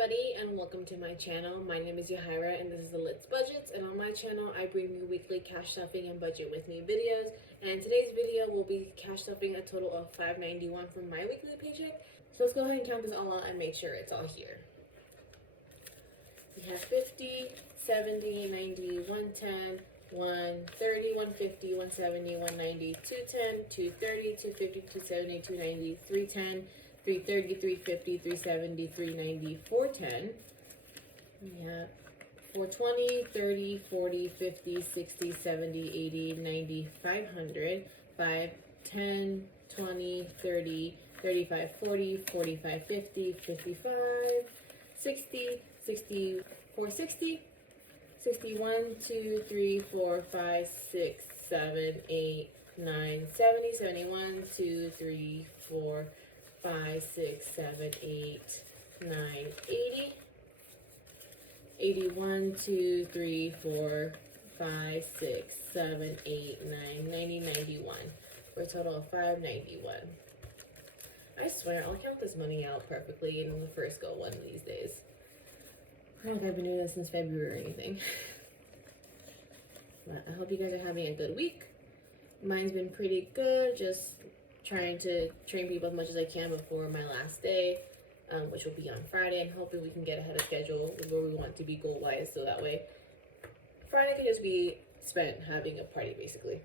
everybody, and welcome to my channel. My name is Yahaira and this is the Litz Budgets, and on my channel I bring you weekly cash stuffing and budget with me videos, and today's video will be cash stuffing a total of $591 from my weekly paycheck. So let's go ahead and count this all out and make sure it's all here. We have 50, 70, 90, 110, 130, 150, 170, 190, 210, 230, 250, 270, 290, 310, 330, 350, 370, 390, 410. We have 420, 30, 40, 50, 60, 70, 80, 90, 500, 5, 10, 20, 30, 35, 40, 45, 50, 55, 60, 64, 60, 61, 2, 3, 4, 5, 6, 7, 8, 9, 70, 71, 2, 3, 4, 5, 6, 7, 8, 9, 80, 81, 2, 3, 4, 5, 6, 7, 8, 9, 90, 91, for a total of 591. I swear, I'll count this money out perfectly in the first go one of these days. I don't think I've been doing this since February or anything. But I hope you guys are having a good week. Mine's been pretty good, just trying to train people as much as I can before my last day, which will be on Friday, and hoping we can get ahead of schedule with where we want to be goal-wise, so that way Friday can just be spent having a party, basically.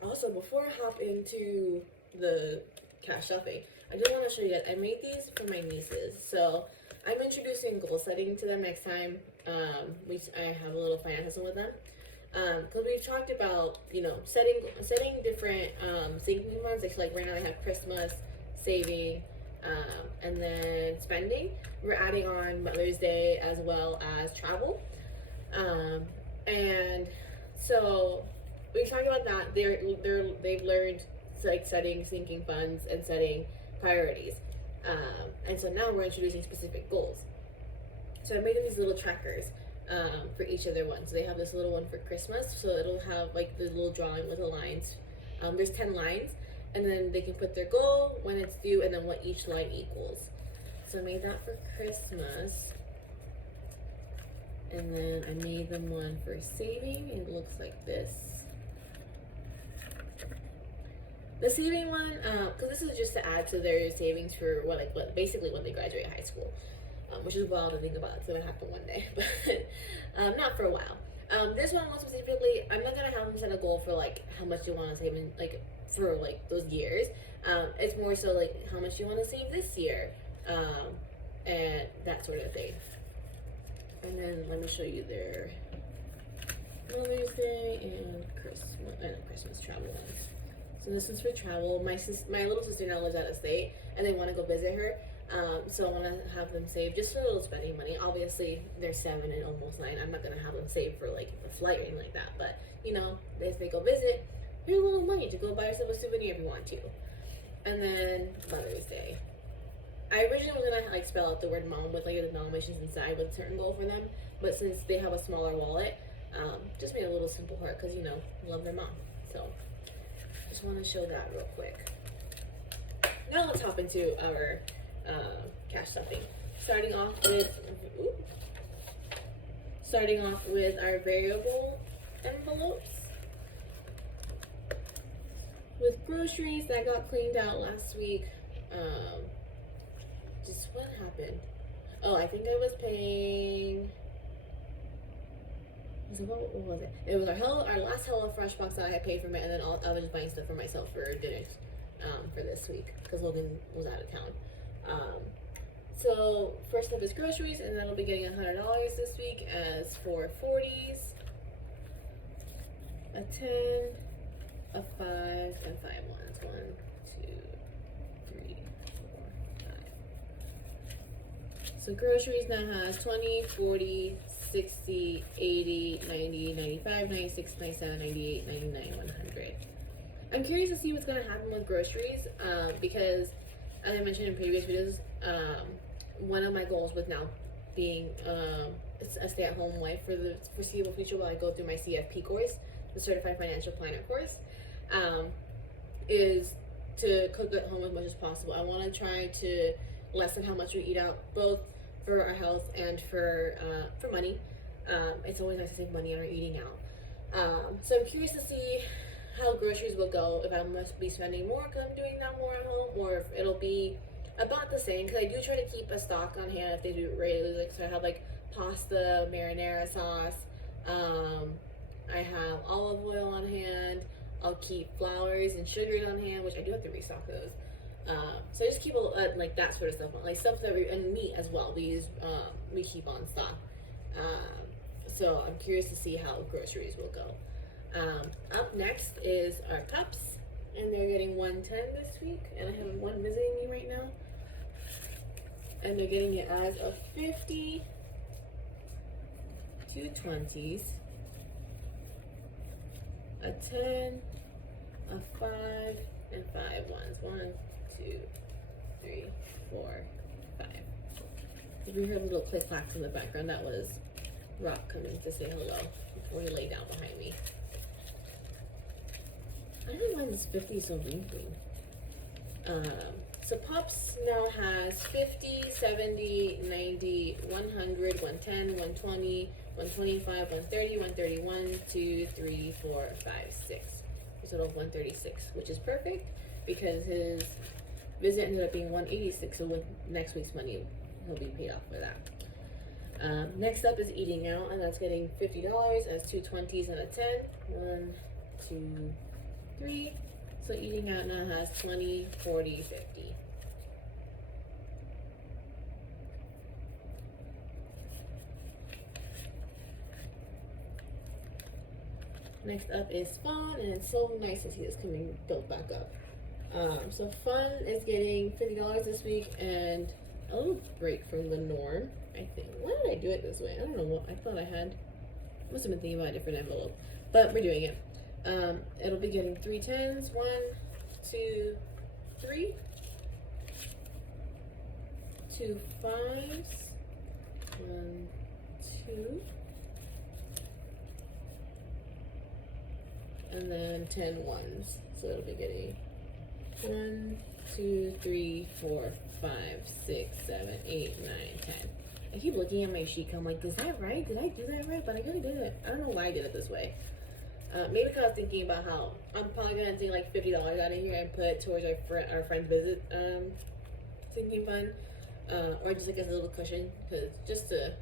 Also, before I hop into the cash stuffing, I just want to show you that I made these for my nieces. So I'm introducing goal setting to them next time I have a little finance lesson with them. Because we've talked about, you know, setting different sinking funds. Like right now I have Christmas, saving, and then spending. We're adding on Mother's Day as well as travel. And so we talked about that. They've learned like setting sinking funds and setting priorities. And so now we're introducing specific goals. So I made them these little trackers for each of their ones. So they have this little one for Christmas, so it'll have like the little drawing with the lines. There's 10 lines, and then they can put their goal, when it's due, and then what each line equals. So I made that for Christmas. And then I made them one for saving. It looks like this. The saving one, because this is just to add to their savings for basically when they graduate high school, which is wild to think about. It's gonna happen one day, but not for a while. This one specifically, I'm not gonna have them set a goal for like how much you want to save in like for like those years. It's more so like how much you want to save this year, and that sort of thing. And then let me show you their Mother's Day and Christmas travel ones. So this is for travel. My little sister now lives out of state, and they want to go visit her. So I want to have them save just for a little spending money. Obviously, they're 7 and almost 9. I'm not gonna have them save for like a flight or anything like that. But you know, if they go visit, here's a little money to go buy yourself a souvenir if you want to. And then Mother's Day. I originally was gonna like spell out the word mom with like the denominations inside with a certain goal for them, but since they have a smaller wallet, just made a little simple heart because you know, love their mom. So just want to show that real quick. Now let's hop into our cash stuffing. Starting off with our variable envelopes with groceries that got cleaned out last week. Just what happened? Oh, I think I was paying. What was it? It was our last HelloFresh box that I had paid for, and then I was just buying stuff for myself for dinner for this week because Logan was out of town. So first up is groceries, and then I'll be getting $100 this week as 4 40s, a 10, a 5, and 5 ones. 1, 2, 3, 4, 5. So groceries now has 20, 40, 60, 80, 90, 95, 96, 97, 98, 99, 100. I'm curious to see what's going to happen with groceries because, as I mentioned in previous videos, one of my goals with now being a stay-at-home wife for the foreseeable future while I go through my CFP course, the Certified Financial Planner course, is to cook at home as much as possible. I want to try to less than how much we eat out, both for our health and for money. It's always nice to save money on our eating out. So I'm curious to see how groceries will go, if I must be spending more because I'm doing that more at home, or if it'll be about the same. Because I do try to keep a stock on hand if they do regularly. Like, so I have like pasta, marinara sauce. I have olive oil on hand. I'll keep flours and sugars on hand, which I do have to restock those. So I just keep like that sort of stuff, like stuff that and meat as well. We keep on stock. So I'm curious to see how groceries will go. Up next is our pups, and they're getting 110 this week, and I have one visiting me right now, and they're getting it as a 50, 2 20s, a 10, a 5, and 5 ones. 1, 2, 3, 4, 5. If you heard a little click clacks in the background, that was Rock coming to say hello before he lay down behind me. I don't know why this 50 is so wrinkly. So Pups now has 50, 70, 90, 100, 110, 120, 125, 130, 131, 2, 3, 4, 5, 6. A total of 136, which is perfect because his visit ended up being 186. So with next week's money, he'll be paid off for that. Next up is eating out, and that's getting $50 as 2 20s and a 10. 1, 2, 3. So eating out now has 20, 40, 50. Next up is Fun, and it's so nice to see this coming built back up. So Fun is getting $50 this week and a little break from the norm, I think. Why did I do it this way? I don't know what I thought I had. Must have been thinking about a different envelope, but we're doing it. It'll be getting 3 10s, 1, 2, 3, 2 5s, 1, 2, and then 10 ones. So it'll be getting 1, 2, 3, 4, 5, 6, 7, 8, 9, 10. I keep looking at my sheet. I'm like, is that right? Did I do that right? But I gotta did it. I don't know why I did it this way. Maybe because I was thinking about how I'm probably gonna take like $50 out of here and put it towards our friend's visit sinking fund, or just like as a little cushion, because just to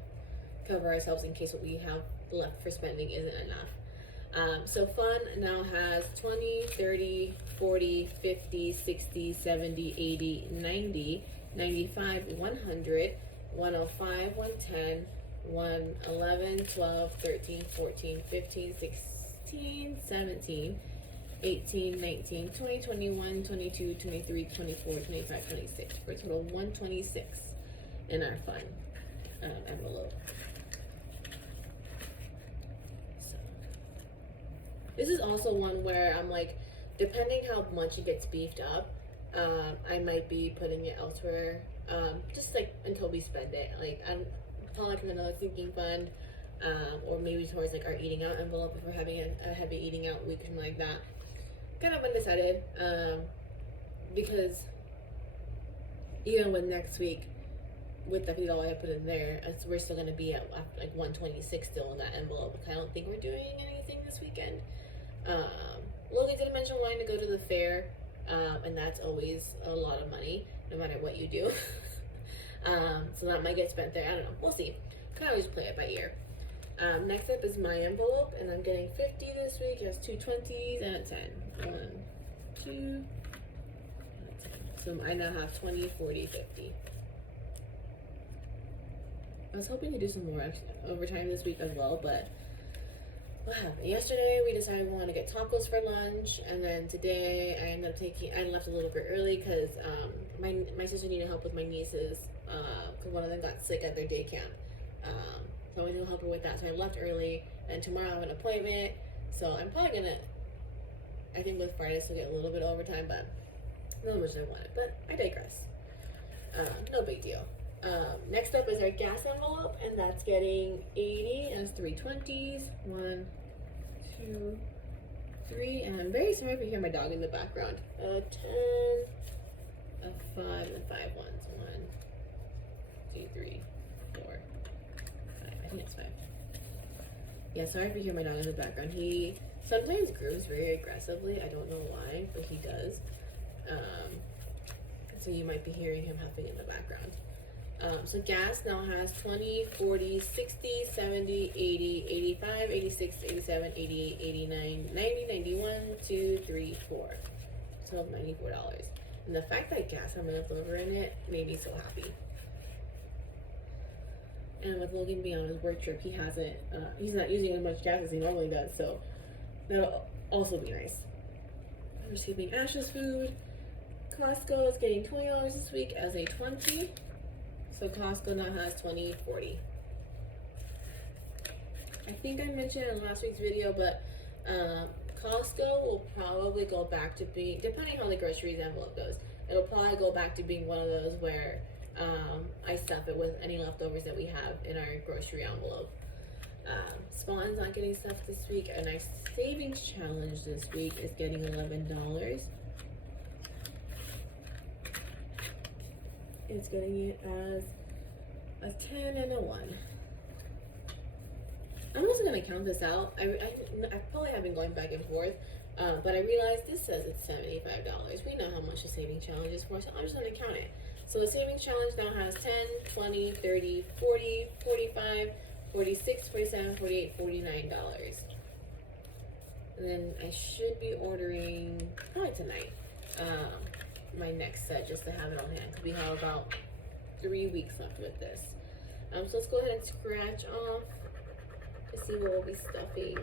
cover ourselves in case what we have left for spending isn't enough. So Fun now has 20, 30, 40, 50, 60, 70, 80, 90, 95, 100, 105, 110, 111, 12, 13, 14, 15, 16, 17, 18, 19, 20, 21, 22, 23, 24, 25, 26, for a total of 126 in our Fun envelope. This is also one where I'm like, depending how much it gets beefed up, I might be putting it elsewhere, just like until we spend it. Like I'm probably like another sinking fund, or maybe towards like our eating out envelope if we're having a heavy eating out week, something like that. Kind of undecided, because even with next week, with the $50 I put in there, we're still gonna be at like 126 still in that envelope. I don't think we're doing anything this weekend. Logan did mention wanting to go to the fair, and that's always a lot of money, no matter what you do. So that might get spent there. I don't know. We'll see. Can always play it by ear. Next up is my envelope, and I'm getting 50 this week. It has 2 20s and a 10. 1, 2, 10. So I now have 20, 40, 50. I was hoping to do some more overtime this week as well, but what happened? Yesterday we decided we wanted to get tacos for lunch, and then today I left a little bit early because my sister needed help with my nieces, because one of them got sick at their day camp. So I went to help her with that, so I left early, and tomorrow I have an appointment, so I'm probably gonna, I think with Friday still get a little bit of overtime, but not as much as I wanted, but I digress. No big deal. Next up is our gas envelope, and that's getting 80 as 3 20s. 1, 2, 3, and I'm very sorry if you hear my dog in the background. A 10, a 5, and 5 ones. 1, 3, 4, 5. I think it's 5. Yeah, sorry if you hear my dog in the background. He sometimes grooms very aggressively. I don't know why, but he does. So you might be hearing him huffing in the background. So gas now has 20, 40, 60, 70, 80, 85, 86, 87, 88, 89, 90, 91, 2, 3, 4. So $94. And the fact that gas had a liver in it made me so happy. And with Logan being on his work trip, he's not using as much gas as he normally does, so that'll also be nice. I'm receiving Ash's food. Costco is getting $20 this week as a 20. So Costco now has 20, 40. I think I mentioned in last week's video, but Costco will probably go back to being, depending on how the groceries envelope goes, it'll probably go back to being one of those where I stuff it with any leftovers that we have in our grocery envelope. Spawn's not getting stuff this week, and our savings challenge this week is getting $11. It's getting it as a 10 and a 1. I'm also gonna count this out. I probably have been going back and forth, but I realized this says it's $75. We know how much the savings challenge is for, so I'm just gonna count it. So the savings challenge now has 10, 20, 30, 40, 45, 46, 47, 48, $49. And then I should be ordering, probably tonight, my next set just to have it on hand, because we have about 3 weeks left with this. So let's go ahead and scratch off to see what we'll be stuffing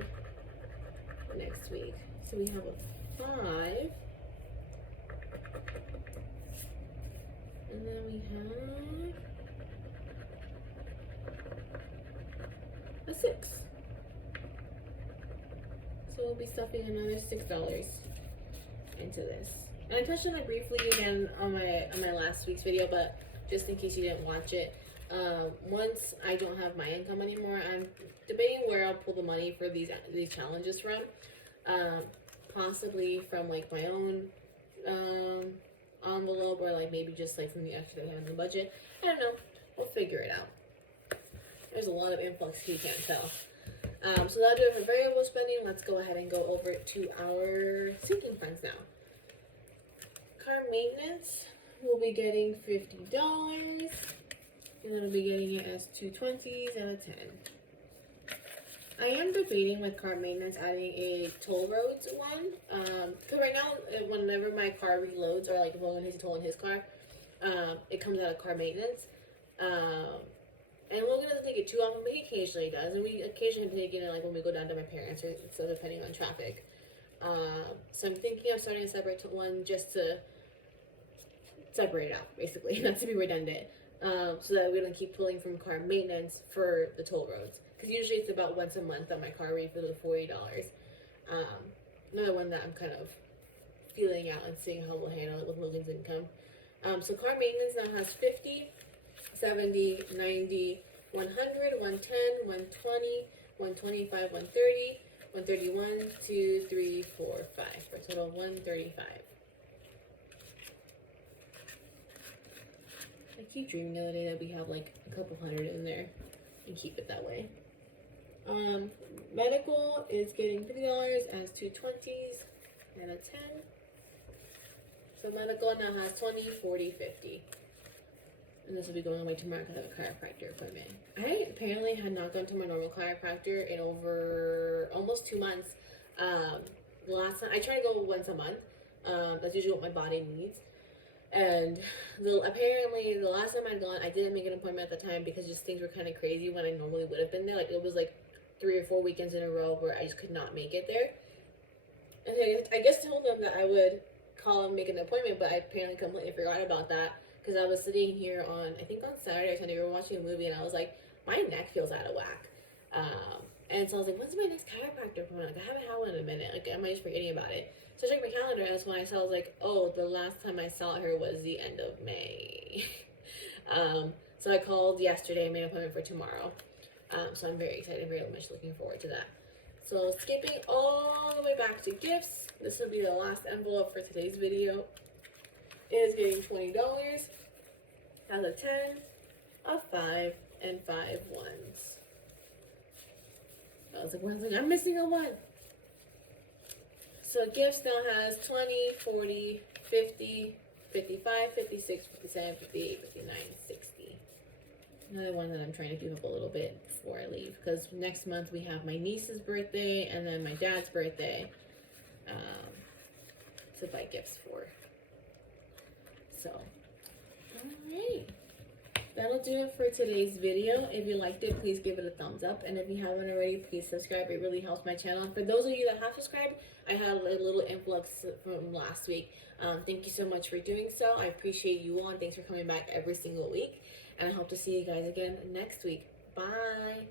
next week. So we have a 5. And then we have a 6. So we'll be stuffing another $6 into this. And I touched on it briefly again on my last week's video, but just in case you didn't watch it, once I don't have my income anymore, I'm debating where I'll pull the money for these challenges from. Possibly from like my own envelope, or like maybe just like from the extra that I have in the budget. I don't know. We'll figure it out. There's a lot of influx, you can't tell. So that'll do it for variable spending. Let's go ahead and go over to our sinking funds now. Car maintenance, we'll be getting $50, and then we'll be getting it as 2 20s and a 10. I am debating with car maintenance adding a toll roads one. Because right now, whenever my car reloads, or like when he's tolling his car, it comes out of car maintenance. And Logan doesn't take it too often, but he occasionally does. And we occasionally have taken it like when we go down to my parents, or so depending on traffic. So I'm thinking of starting a separate one just to separate it out, basically, not to be redundant. So that we don't keep pulling from car maintenance for the toll roads. Because usually it's about once a month on my car refill of $40. Another one that I'm kind of feeling out and seeing how we'll handle it with Logan's income. So car maintenance now has 50, 70, 90, 100, 110, 120, 125, 130, 131, 2, 3, 4, 5, for a total of 135. I keep dreaming the other day that we have like a couple hundred in there and keep it that way. Medical is getting $50 as 2 20s and a 10. So medical now has 20, 40, 50. And this will be going away tomorrow because I have a chiropractor appointment. I apparently had not gone to my normal chiropractor in over almost 2 months. Last time I try to go once a month. That's usually what my body needs. And apparently the last time I'd gone, I didn't make an appointment at the time because just things were kind of crazy when I normally would have been there. Like it was like 3 or 4 weekends in a row where I just could not make it there. And I just told them that I would call and make an appointment, but I apparently completely forgot about that. Because I was sitting here on, I think on Saturday or Sunday, we were watching a movie, and I was like, my neck feels out of whack. And so I was like, when's my next chiropractor appointment? Like, I haven't had one in a minute. Like, am I just forgetting about it? So I checked my calendar, and that's when I saw, I was like, oh, the last time I saw her was the end of May. So I called yesterday and made an appointment for tomorrow. So I'm very excited, very much looking forward to that. So skipping all the way back to gifts, this will be the last envelope for today's video. It is getting $20, has a 10, a 5 and 5 ones. I was like, I'm missing a 1. So gifts now has 20, 40, 50, 55, 56, 57, 58, 59, 60. Another one that I'm trying to keep up a little bit before I leave, because next month we have my niece's birthday and then my dad's birthday to buy gifts for. So, alright. That'll do it for today's video. If you liked it, please give it a thumbs up. And if you haven't already, please subscribe. It really helps my channel. For those of you that have subscribed, I had a little influx from last week. Thank you so much for doing so. I appreciate you all, and thanks for coming back every single week. And I hope to see you guys again next week. Bye.